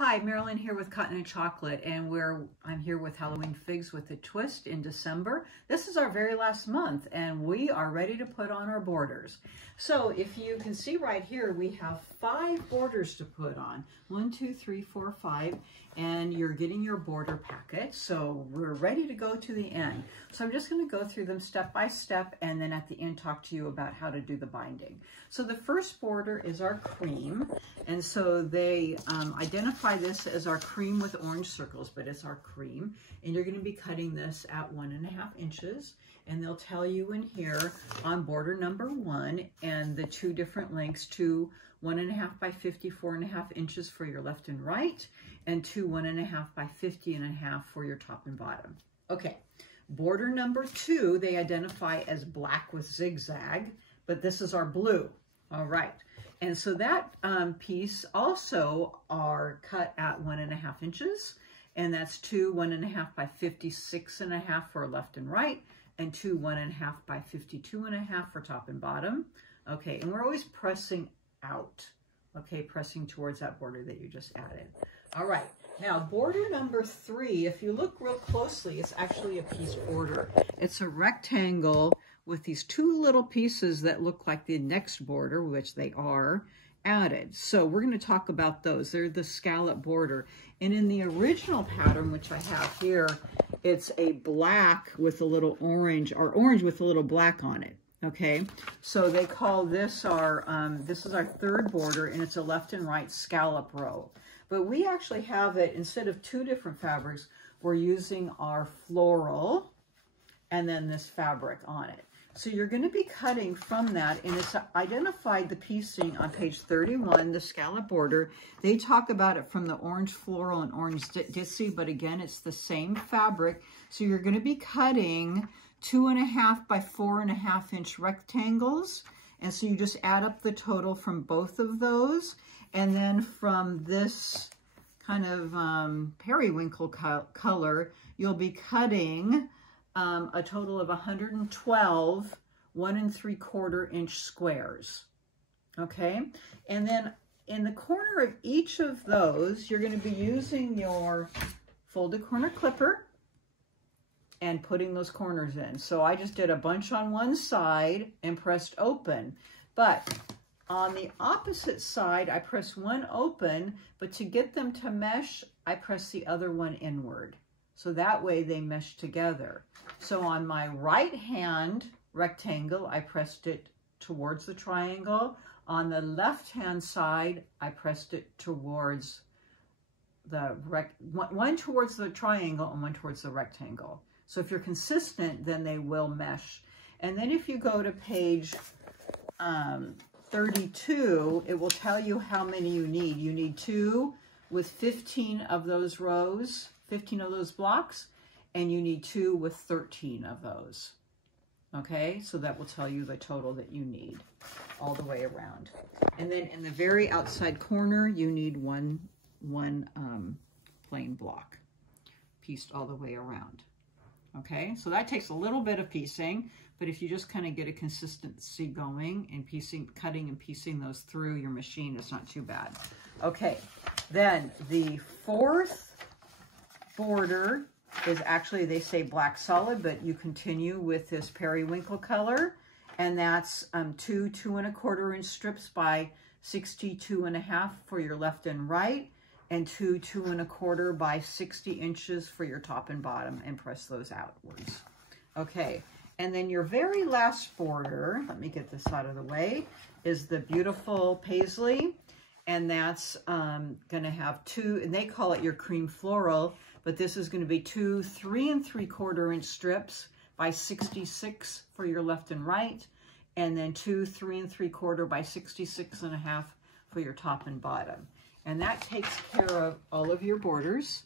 Hi, Marilyn here with Cotton and Chocolate, and I'm here with Halloween Figs with a Twist in December. This is our very last month, and we are ready to put on our borders. So if you can see right here, we have 5 borders to put on. 1, 2, 3, 4, 5, and you're getting your border packet. So we're ready to go to the end. So I'm just going to go through them step by step, and then at the end talk to you about how to do the binding. So the first border is our cream, and so they identify this as our cream with orange circles, but it's our cream, and you're going to be cutting this at 1.5 inches, and they'll tell you in here on border number 1 and the 2 different lengths, 2 1.5 by 54.5 inches for your left and right, and 2 1.5 by 50.5 for your top and bottom. Okay, border number 2 they identify as black with zigzag, but this is our blue. All right, and so that piece also are cut at 1.5 inches, and that's 2 1.5 by 56.5 for left and right, and 2 1.5 by 52.5 for top and bottom. Okay, and we're always pressing out, okay, pressing towards that border that you just added. All right, now border number 3, if you look real closely, it's actually a piece border. It's a rectangle with these 2 little pieces that look like the next border, which they are, added. So we're going to talk about those. They're the scallop border. And in the original pattern, which I have here, it's a black with a little orange, or orange with a little black on it. Okay, so they call this our, this is our 3rd border, and it's a left and right scallop row. But we actually have it, instead of 2 different fabrics, we're using our floral and then this fabric on it. So you're going to be cutting from that, and it's identified the piecing on page 31, the scallop border. They talk about it from the orange floral and orange ditsy, but again, it's the same fabric. So you're going to be cutting 2.5 by 4.5 inch rectangles. And so you just add up the total from both of those. And then from this kind of periwinkle color, you'll be cutting a total of 112 1 3/4 inch squares. Okay, and then in the corner of each of those, you're going to be using your folded corner clipper and putting those corners in. So I just did a bunch on one side and pressed open, but on the opposite side, I press one open, but to get them to mesh, I press the other one inward. So that way they mesh together. So on my right hand rectangle, I pressed it towards the triangle. On the left hand side, I pressed it towards the one towards the triangle and one towards the rectangle. So if you're consistent, then they will mesh. And then if you go to page 32, it will tell you how many you need. You need 2 with 15 of those rows, 15 of those blocks, and you need 2 with 13 of those. Okay, so that will tell you the total that you need all the way around. And then in the very outside corner, you need one plain block pieced all the way around. Okay, so that takes a little bit of piecing, but if you just kind of get a consistency going and cutting and piecing those through your machine, it's not too bad. Okay, then the 4th border is actually, they say black solid, but you continue with this periwinkle color, and that's 2 2 1/4 inch strips by 62.5 for your left and right, and 2 2 1/4 by 60 inches for your top and bottom, and press those outwards. Okay, and then your very last border, let me get this out of the way, is the beautiful Paisley, and that's going to have 2, and they call it your cream floral, but this is going to be 2 3 3/4 inch strips by 66 for your left and right, and then 2 3 3/4 by 66.5 for your top and bottom. And that takes care of all of your borders.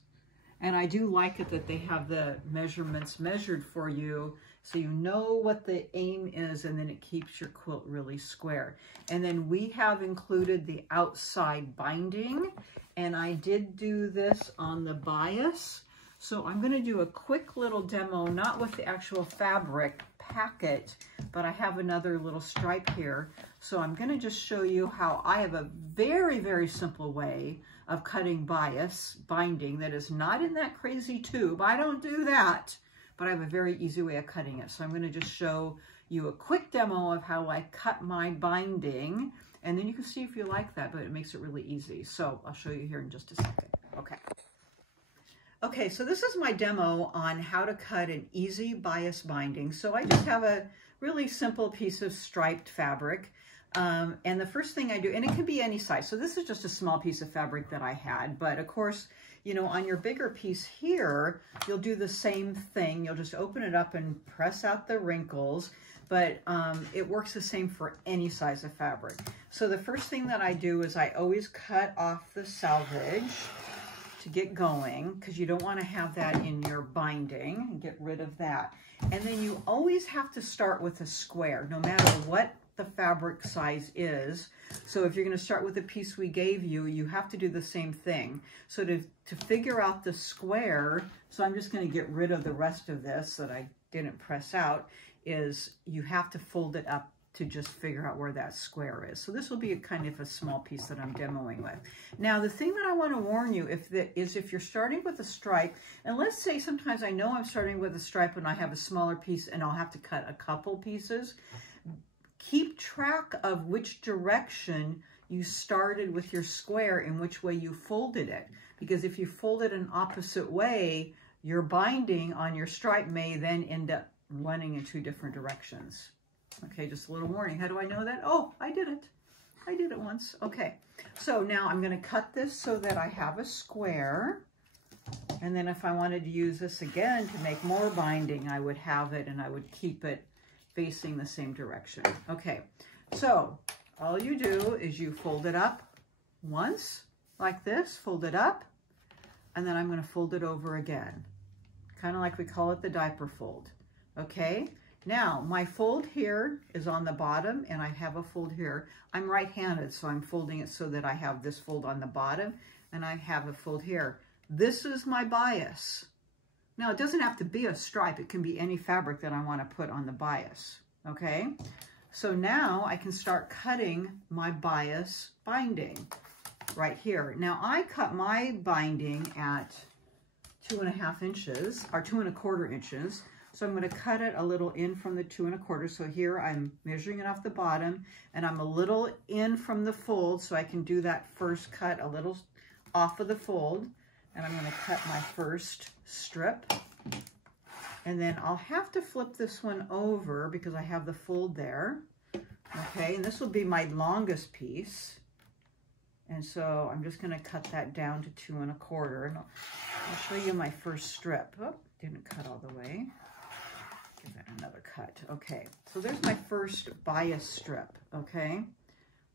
And I do like it that they have the measurements measured for you, so you know what the aim is, and then it keeps your quilt really square. And then we have included the outside binding, and I did do this on the bias. So I'm going to do a quick little demo, not with the actual fabric packet, but I have another little stripe here. So I'm going to just show you how I have a very, very simple way of cutting bias binding that is not in that crazy tube. I don't do that, but I have a very easy way of cutting it. So I'm going to just show you a quick demo of how I cut my binding, and then you can see if you like that, but it makes it really easy. So I'll show you here in just a second. Okay, so this is my demo on how to cut an easy bias binding. So I just have a really simple piece of striped fabric. And the first thing I do, and it can be any size. So this is just a small piece of fabric that I had, but of course, you know, on your bigger piece here, you'll do the same thing. You'll just open it up and press out the wrinkles, but it works the same for any size of fabric. So the first thing that I do is I always cut off the selvage to get going, because you don't want to have that in your binding, and get rid of that. And then you always have to start with a square, no matter what the fabric size is. So if you're going to start with the piece we gave you, you have to do the same thing. So to figure out the square, so I'm just going to get rid of the rest of this that I didn't press out, is you have to fold it up to just figure out where that square is. So this will be a kind of a small piece that I'm demoing with. Now, the thing that I want to warn you is if you're starting with a stripe, and let's say sometimes I know I'm starting with a stripe and I have a smaller piece and I'll have to cut a couple pieces, keep track of which direction you started with your square and which way you folded it. Because if you fold it an opposite way, your binding on your stripe may then end up running in two different directions. Okay, just a little warning. How do I know that? Oh, I did it. I did it once. Okay, so now I'm going to cut this so that I have a square. And then if I wanted to use this again to make more binding, I would have it and I would keep it facing the same direction. Okay, so all you do is you fold it up once, like this, fold it up, and then I'm going to fold it over again. Kind of like we call it the diaper fold. Okay. Now, my fold here is on the bottom, and I have a fold here. I'm right-handed, so I'm folding it so that I have this fold on the bottom, and I have a fold here. This is my bias. Now, it doesn't have to be a stripe. It can be any fabric that I want to put on the bias, okay? So now I can start cutting my bias binding right here. Now, I cut my binding at 2.5 inches, or 2.25 inches. So I'm going to cut it a little in from the 2.25. So here I'm measuring it off the bottom, and I'm a little in from the fold, so I can do that first cut a little off of the fold. And I'm going to cut my first strip. And then I'll have to flip this one over because I have the fold there. Okay, and this will be my longest piece. And so I'm just going to cut that down to 2.25. And I'll show you my first strip. Oh, didn't cut all the way. Give that another cut. Okay, so there's my first bias strip, okay?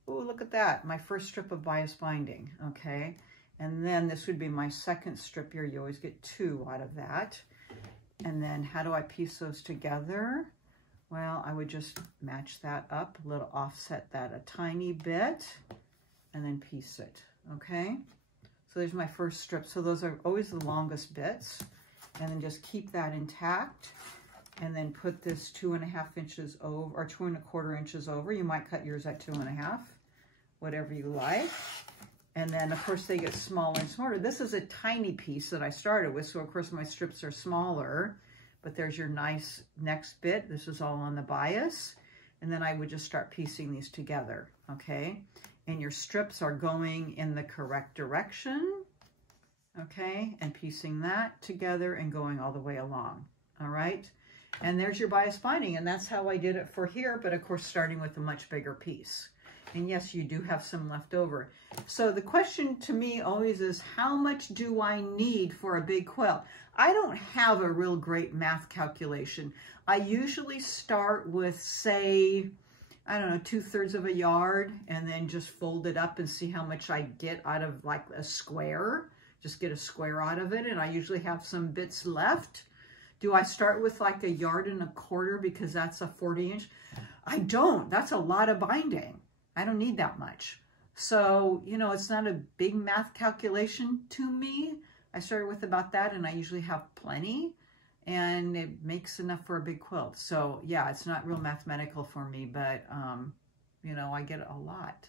Oh, look at that, my first strip of bias binding, okay? And then this would be my second strip here. You always get 2 out of that. And then how do I piece those together? Well, I would just match that up, a little offset that a tiny bit, and then piece it, okay? So there's my first strip. So those are always the longest bits. And then just keep that intact. And then put this 2.5 inches over, or 2.25 inches over. You might cut yours at 2.5, whatever you like. And then, of course, they get smaller and smaller. This is a tiny piece that I started with, so of course my strips are smaller. But there's your nice next bit. This is all on the bias. And then I would just start piecing these together, okay? And your strips are going in the correct direction, okay? And piecing that together and going all the way along, all right? And there's your bias binding, and that's how I did it for here, but of course starting with a much bigger piece. And yes, you do have some left over. So the question to me always is, how much do I need for a big quilt? I don't have a real great math calculation. I usually start with, say, I don't know, 2/3 of a yard, and then just fold it up and see how much I get out of like a square. Just get a square out of it, and I usually have some bits left. Do I start with like 1.25 yards because that's a 40-inch? I don't. That's a lot of binding. I don't need that much. So, you know, it's not a big math calculation to me. I started with about that, and I usually have plenty. and it makes enough for a big quilt. So yeah, it's not real mathematical for me, but you know, I get a lot.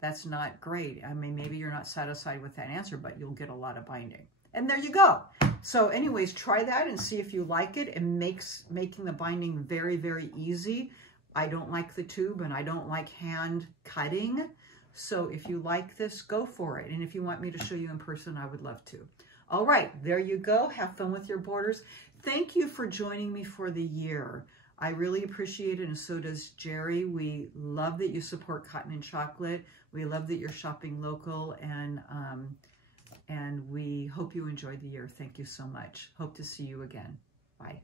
That's not great. I mean, maybe you're not satisfied with that answer, but you'll get a lot of binding. And there you go. So anyways, try that and see if you like it. It makes making the binding very, very easy. I don't like the tube and I don't like hand cutting. So if you like this, go for it. And if you want me to show you in person, I would love to. All right, there you go. Have fun with your borders. Thank you for joining me for the year. I really appreciate it, and so does Jerry. We love that you support Cotton and Chocolate. We love that you're shopping local, and we hope you enjoyed the year. Thank you so much. Hope to see you again. Bye.